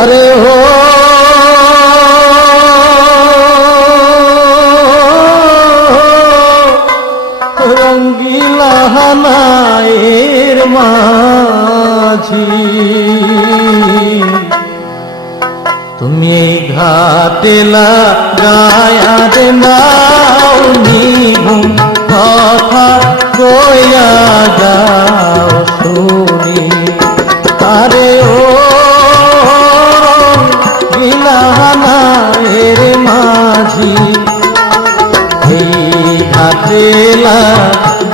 আরে হো। রঙ্গিলাহানায়ের মাঝি। তুমি ঘাটেলা গায়ার নাও নিভুম কইয়া যাও শুনি আরে ও গিলাহানা এর মাঝি ঘাটেলা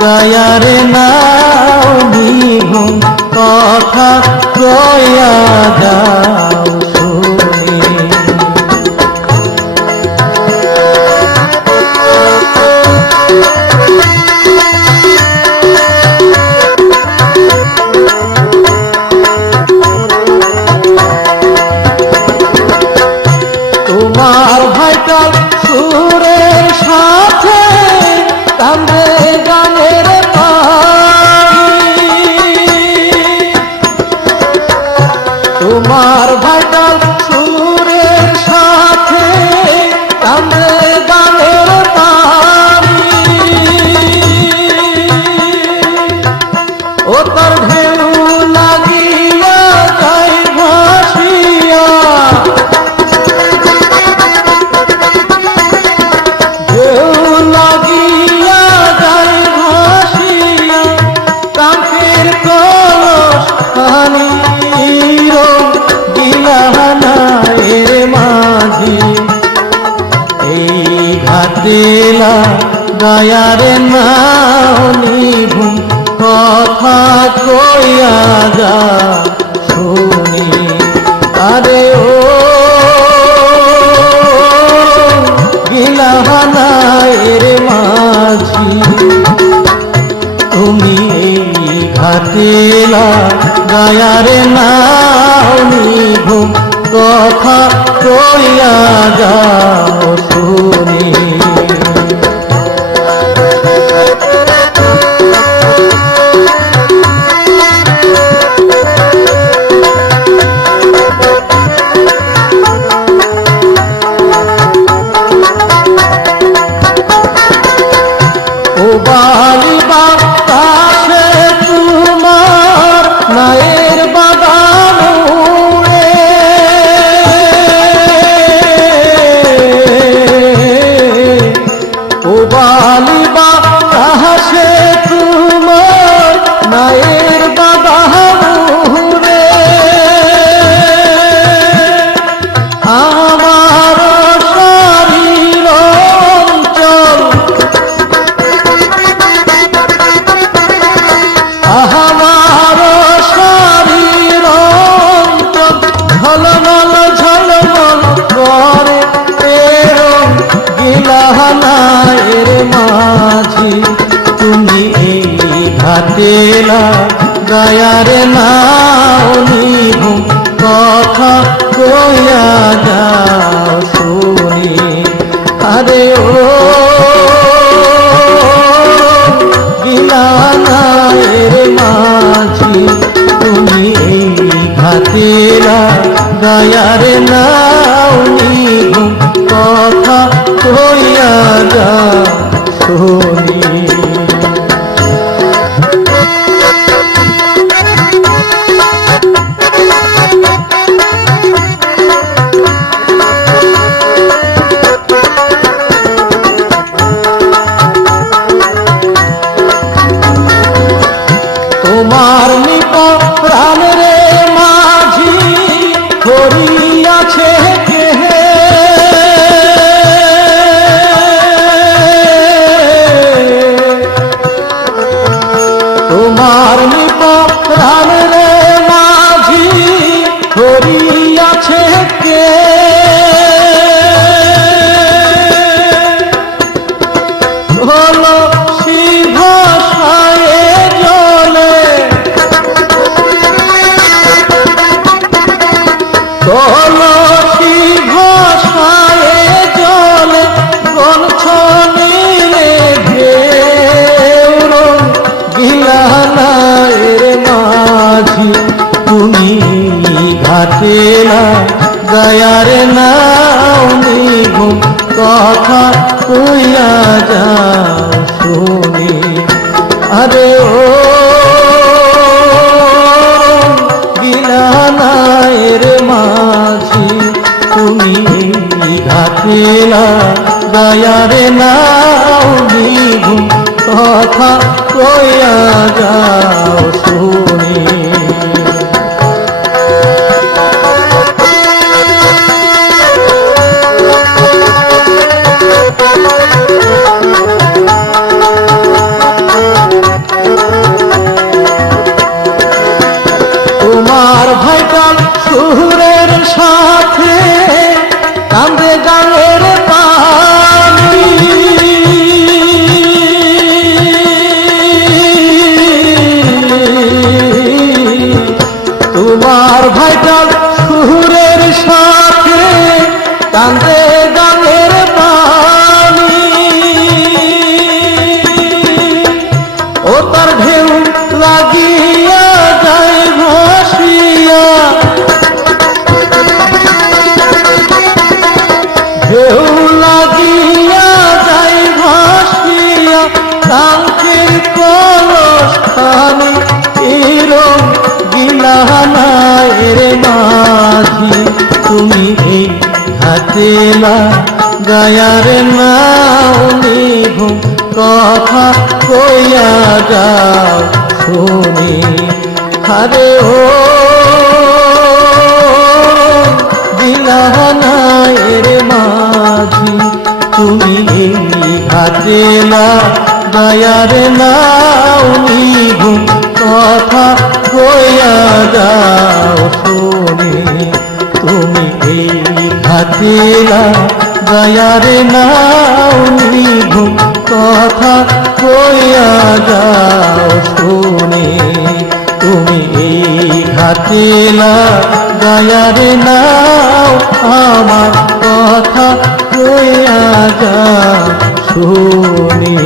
গায়ার নাও নিভুম কথা কইয়া যাও ঘাটেলা গায়ারে নাওনি ঘুম কথা কইয়া যা শুনি। আরে ও গিলাহানায়ের মাঝি, তুমি এই ঘাটেলা গায়ারে নাওনি ঘুম কথা কইয়া যাও শুনি। গায়ারে নাও নিভুম কথা কইয়া যাও শুনি আরে ও গিলানায়ের মাঝি, তুমি এই ঘাটেরা গায়ার আল্লাহ যাও বিভু কথা কয়া যাও। ঢেউ লাগিয়া যায় ভাসিয়া কাঙ্কের কলস্থানে এরম গিলানায় রে মাঝি কথা কইয়া যাও শুনি, হারে ও দিলানায় মাঝি তুমি এই হাতেলা গায়ার নাও নিঘুম কথা কইয়া যাও শুনি। তুমি এই হাতেলা গায়ার নাও নিঘুম কথা কইয়া যাও শুনি। তুমি এই হাতেলা গায়ার নাও আমার কথা কইয়া যা শুনি।